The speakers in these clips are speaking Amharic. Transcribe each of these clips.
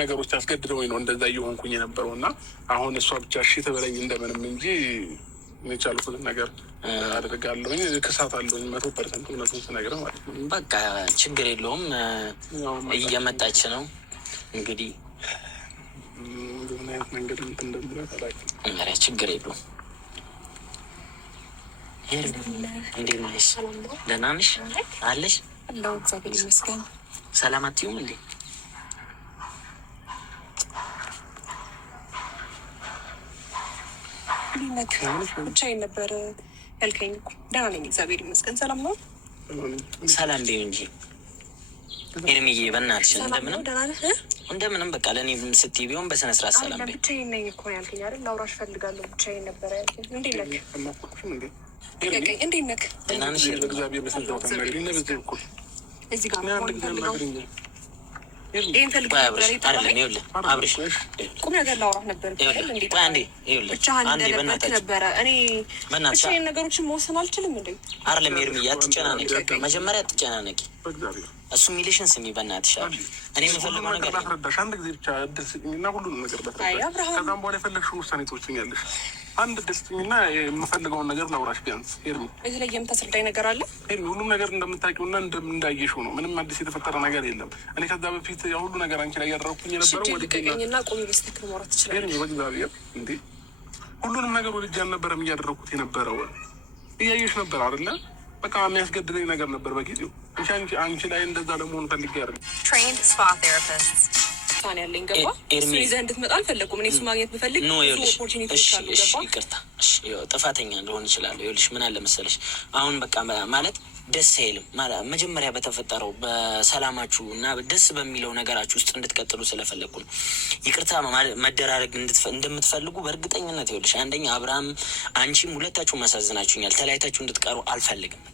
ነገሮች አስገድደው ነው እንደዛ እየሆንኩኝ የነበረው እና አሁን እሷ ብቻ እሺ ትበለኝ እንደምንም እንጂ የቻልኩትን ነገር አደርጋለሁኝ። ክሳት አለሁኝ 100% እውነቱን ስነግርህ ማለት ነው። በቃ ችግር የለውም እየመጣች ነው እንግዲህ ምን አይነት መንገድ እንደምትላት አላውቅም። ችግር የለውም። እንዴት ነሽ? ደህና ነሽ? አለሽ? አለሁ እግዚአብሔር ይመስገን። ሰላም አትይውም እንዴ? ብቻዬን ነበር ያልከኝ እኮ። ደህና ነኝ እግዚአብሔር ይመስገን። ሰላም ነው? ሰላም በይው እንጂ ኤርሚዬ፣ በእናትሽ እንደምንም በቃ ለእኔ ስትይ ቢሆን በስነ ስርዓት ሰላም በይ። ብቻዬን ነኝ እኮ ያልከኝ አይደል? ላውራሽ እፈልጋለሁ። ብቻዬን ነበር ያልከኝ። እንዴት ነህ? እንዴት ነህ? ደህና ነሽ? እዚህ ጋር አብርሽ ቁም ነገር ላውራህ ነበር። ነበረ እኔ ብቻዬን ነገሮችን መወሰን አልችልም እንዴ? አይደለም ኤርሚዬ፣ አትጨናነቂ፣ መጀመሪያ አትጨናነቂ። እሱ የሚልሽን ስሚ በእናትሽ። እኔ የምፈልገው ነገር ላስረዳሽ፣ አንድ ጊዜ ብቻ እድል ስጭኝና ሁሉንም ነገር ላስረዳሽ። ከዛም በኋላ የፈለግሽውን ውሳኔ ትወስኛለሽ። አንድ እድል ስጭኝና የምፈልገውን ነገር ላውራሽ። ቢያንስ ሄርሚ፣ የተለየ የምታስረዳኝ ነገር አለ? ሄርሚ፣ ሁሉም ነገር እንደምታውቂውና እንዳየሽው ነው። ምንም አዲስ የተፈጠረ ነገር የለም። እኔ ከዛ በፊት ሁሉ ነገር አንቺ ላይ ያደረኩኝ የነበረው ወደቀኝና ቆሚ በስትክክል ማውራት ትችላለሽ። ሄርሚ፣ በእግዚአብሔር እንዴ፣ ሁሉንም ነገር ወደጃ አልነበረም እያደረኩት የነበረው። እያየሽ ነበር አይደለ? በቃ የሚያስገድደኝ ነገር ነበር በጊዜው። አንቺ ላይ እንደዛ ለመሆን ፈልጌ አይደለም። ያለኝ ገባ እሱ ይዘህ እንድትመጣ አልፈለኩም። እኔ እሱ ማግኘት ብፈልግ ይቅርታ፣ ጥፋተኛ እንደሆን ይችላለሁ። ይኸውልሽ ምን አለ መሰለሽ፣ አሁን በቃ ማለት ደስ አይልም። መጀመሪያ በተፈጠረው በሰላማችሁ እና ደስ በሚለው ነገራችሁ ውስጥ እንድትቀጥሉ ስለፈለግኩ ነው። ይቅርታ መደራረግ እንደምትፈልጉ በእርግጠኝነት ይኸውልሽ፣ አንደኛ አብርሃም አንቺም ሁለታችሁ ማሳዝናችሁኛል። ተለያይታችሁ እንድትቀሩ አልፈልግም።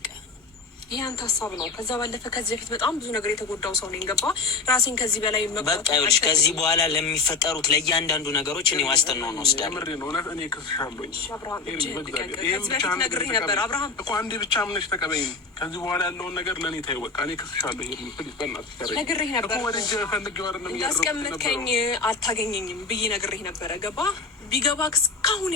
ይህ አንተ ሀሳብ ነው። ከዛ ባለፈ ከዚህ በፊት በጣም ብዙ ነገር የተጎዳው ሰው ነኝ። ገባ ራሴን ከዚህ በላይ በቃ ይኸውልሽ፣ ከዚህ በኋላ ለሚፈጠሩት ለእያንዳንዱ ነገሮች እኔ ዋስትናውን ወስዳለሁ። እኔ ክስሻለሁኝ። ነግሬህ ነበር አብርሃም እኮ አንዴ ብቻ አምነሽ ተቀበይኝ። ከዚህ በኋላ ያለውን ነገር ለእኔ ተይው። በቃ እኔ ክስሻለሁ። ነግሬህ ነበር እንዳስቀምጥከኝ አታገኘኝም ብዬ ነግሬህ ነበረ። ገባ ቢገባ እስካሁን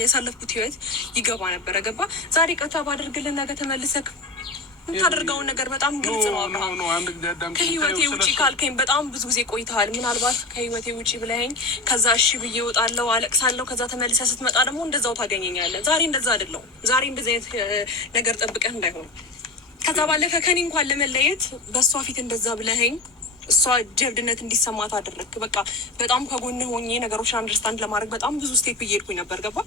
ያሳለፍኩት ህይወት ይገባ ነበረ። ገባ ዛሬ ቀጥታ ባደርግልን ነገ ተመልሰክ የምታደርገውን ነገር በጣም ግልጽ ነው። አብርሃም ከህይወቴ ውጭ ካልከኝ በጣም ብዙ ጊዜ ቆይተሃል። ምናልባት ከህይወቴ ውጭ ብለኸኝ ከዛ እሺ ብዬ እወጣለሁ፣ አለቅሳለሁ። ከዛ ተመልሰህ ስትመጣ ደግሞ እንደዛው ታገኘኛለህ። ዛሬ እንደዛ አይደለሁም። ዛሬ እንደዚህ አይነት ነገር ጠብቀህ እንዳይሆን። ከዛ ባለፈ ከኔ እንኳን ለመለየት በእሷ ፊት እንደዛ ብለኸኝ እሷ ጀብድነት እንዲሰማት አደረግክ። በቃ በጣም ከጎንህ ሆኜ ነገሮችን አንደርስታንድ ለማድረግ በጣም ብዙ ስቴፕ እየሄድኩኝ ነበር። ገባ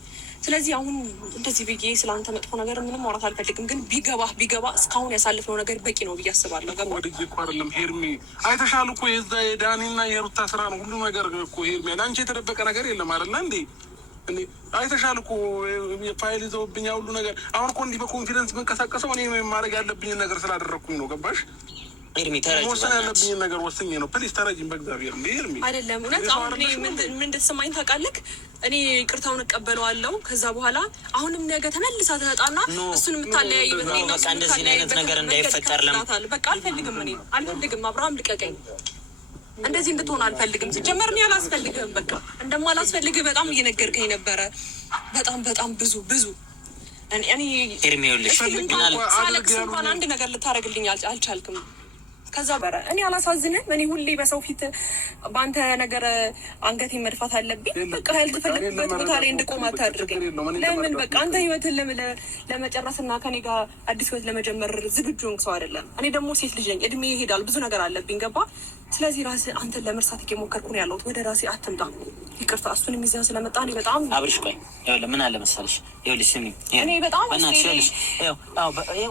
ስለዚህ አሁን እንደዚህ ብዬ ስለአንተ መጥፎ ነገር ምንም ማውራት አልፈልግም። ግን ቢገባ እስካሁን ያሳልፍነው ነገር በቂ ነው ብዬ አስባለሁ። ገባ ወደ እኮ አይደለም ሄርሚ፣ አይተሻል እኮ የዛ የዳኒና የሩታ ስራ ነው ሁሉ ነገር እኮ ሄርሚ። ለአንቺ የተደበቀ ነገር የለም አይደለ እንዴ? አይተሻል እኮ ፋይል ይዘውብኛ ሁሉ ነገር። አሁን እኮ እንዲህ በኮንፊደንስ መንቀሳቀሰው እኔ ማድረግ ያለብኝን ነገር ስላደረግኩኝ ነው። ገባሽ? መወሰን ያለብኝ ነገር ወስኜ ነው። ፕሊስ ተረጂኝ በእግዚአብሔር። እንደ ኤርሚ አይደለም እውነት። አሁን እኔ ምን እንደተሰማኝ ታውቃለህ? እኔ ይቅርታውን እቀበለዋለሁ። ከዛ በኋላ አሁንም ነገ ተመልሳ ትመጣና እሱን የምታለያይበት በቃ እንደዚህ አይነት ነገር እንዳይፈጠር በቃ አልፈልግም። እኔ አልፈልግም። አብርሃም ልቀቀኝ። እንደዚህ እንድትሆን አልፈልግም። ሲጀመር እኔ አላስፈልግህም። በቃ እንደማላስፈልግህ በጣም እየነገርከኝ ነበረ። በጣም ብዙ እኔ ኤርሚ ይኸውልሽ፣ ሳለቅስ እንኳን አንድ ነገር ልታደርግልኝ አልቻልክም። ከዛ በረ እኔ አላሳዝንም። እኔ ሁሌ በሰው ፊት በአንተ ነገር አንገቴ መድፋት አለብኝ። በቃ ያልተፈለግበት ቦታ ላይ እንድቆም አታድርገኝ። ለምን በቃ አንተ ህይወትን ለመጨረስና ከኔ ጋር አዲስ ህይወት ለመጀመር ዝግጁ ሆንክ ሰው አይደለም። እኔ ደግሞ ሴት ልጅ ነኝ፣ እድሜ ይሄዳል፣ ብዙ ነገር አለብኝ። ገባ ስለዚህ ራስህ አንተን ለመርሳት እየሞከርኩ ነው ያለሁት። ወደ ራሴ አትምጣ። ይቅርታ እሱን የሚዘን ስለመጣ እኔ በጣም አብርሽ ቆይ ይኸውልህ ምን አለ መሰለሽ፣ ይኸውልሽ ስሚ፣ እኔ በጣም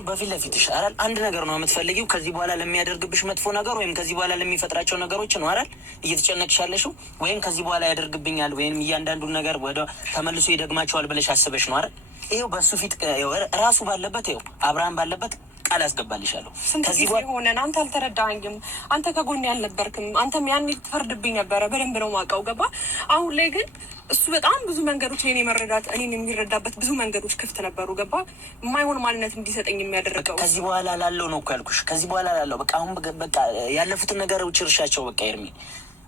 በፊት ለፊትሽ አይደል አንድ ነገር ነው የምትፈልጊው ከዚህ በኋላ ለሚያደርግብሽ መጥፎ ነገር ወይም ከዚህ በኋላ ለሚፈጥራቸው ነገሮች ነው አይደል እየተጨነቅሽ ያለሽው? ወይም ከዚህ በኋላ ያደርግብኛል ወይም እያንዳንዱን ነገር ወደ ተመልሶ ይደግማቸዋል ብለሽ አስበሽ ነው አይደል? ይኸው በሱ ፊት ራሱ ባለበት ይኸው አብርሃም ባለበት ቃል አስገባልሻለሁ። ከዚህ ሆነን አንተ አልተረዳኸኝም። አንተ ከጎን ያልነበርክም። አንተም ያኔ ትፈርድብኝ ነበረ። በደንብ ነው የማውቀው። ገባ አሁን ላይ ግን እሱ በጣም ብዙ መንገዶች እኔን የሚረዳበት ብዙ መንገዶች ክፍት ነበሩ። ገባ የማይሆን ማንነት እንዲሰጠኝ የሚያደርገው ከዚህ በኋላ ላለው ነው እኮ ያልኩሽ። ከዚህ በኋላ ላለው በቃ አሁን በቃ ያለፉትን ነገሮች እርሻቸው። በቃ ኤርሚ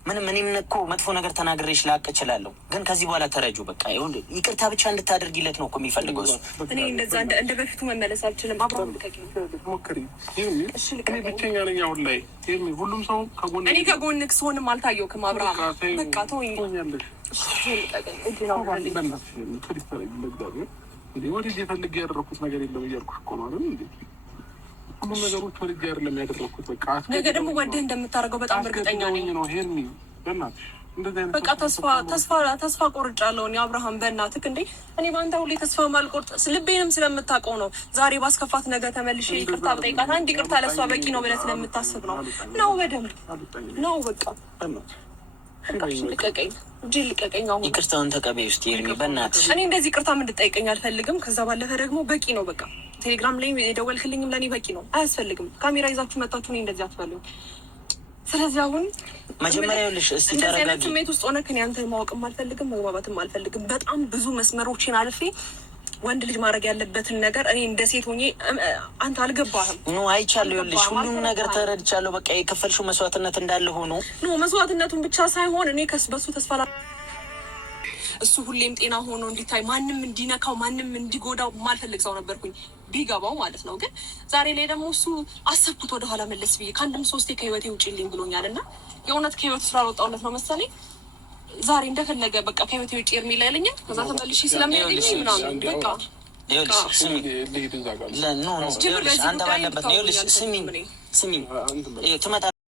ምንም እኔም እኮ መጥፎ ነገር ተናግሬሽ ላቅ እችላለሁ፣ ግን ከዚህ በኋላ ተረጁ በቃ ይቅርታ ብቻ እንድታደርጊለት ነው እኮ የሚፈልገው እሱ። እኔ እንደዛ እንደ በፊቱ መመለስ አልችልም። አብርሃም ሞክሪ። እኔ ብቸኛ ነኝ አሁን ላይ። ሁሉም ሰው ከጎን እኔ ከጎንክ ስሆንም አልታየውክም። አብርሃም በቃ ተወኝ። ወደዚህ የፈልግ ያደረኩት ነገር የለም እያልኩሽ እኮ ነው አይደል እንዴ? ሁሉም ነገሮች ወደዚህ አይደለም ያደረኩት። በቃ ነገ ደግሞ ወደህ እንደምታደርገው በጣም እርግጠኛ ነኝ ነው። ሄርሚ በእናትሽ በቃ ተስፋ ቆርጫለሁ እኔ አብርሃም፣ በእናትህ እንዴ። እኔ በአንተ ሁሌ ተስፋ ማልቆርጥ ልቤንም ስለምታውቀው ነው። ዛሬ ባስከፋት ነገ ተመልሼ ይቅርታ ብጠይቃት አንድ ይቅርታ ለእሷ በቂ ነው ብለህ ስለምታስብ ነው በደንብ ነው። በቃ ልቀቀኝ፣ እጅን ልቀቀኝ። አሁን ይቅርታውን ተቀበይ ውስጥ ሄርሚ በእናትሽ። እኔ እንደዚህ ይቅርታ እንድጠይቀኝ አልፈልግም። ከዛ ባለፈ ደግሞ በቂ ነው በቃ። ቴሌግራም ላይ የደወልክልኝም ለእኔ በቂ ነው፣ አያስፈልግም። ካሜራ ይዛችሁ መጣችሁ እኔ እንደዚህ አትፈልጉ። ስለዚህ አሁን መጀመሪያ ልሽ እስቲ ተረጋጊ። ስሜት ውስጥ ሆነህ እኔ አንተን ማወቅም አልፈልግም፣ መግባባትም አልፈልግም። በጣም ብዙ መስመሮችን አልፌ ወንድ ልጅ ማድረግ ያለበትን ነገር እኔ እንደ ሴት ሆኜ አንተ አልገባህም። ኖ አይቻለሁ፣ ይኸውልሽ ሁሉም ነገር ተረድቻለሁ። በቃ የከፈልሽው መስዋዕትነት እንዳለ ሆኖ ኖ መስዋዕትነቱን ብቻ ሳይሆን እኔ በሱ ተስፋ እሱ ሁሌም ጤና ሆኖ እንዲታይ ማንም እንዲነካው ማንም እንዲጎዳው ማልፈልግ ሰው ነበርኩኝ፣ ቢገባው ማለት ነው። ግን ዛሬ ላይ ደግሞ እሱ አሰብኩት ወደኋላ መለስ ብዬ ከአንድም ሶስቴ ከህይወቴ ውጭልኝ ብሎኛል እና የእውነት ከህይወቱ ስላልወጣሁለት ነው መሰለኝ ዛሬ እንደፈለገ በቃ ከህይወቴ ውጭ ኤርሚ ላይ ያለኛል። ከዛ ተመልሼ ስለሚያገኝ ምናምን በቃ አንተ ባለበት ነው። ይኸውልሽ ስሚ ትመጣለህ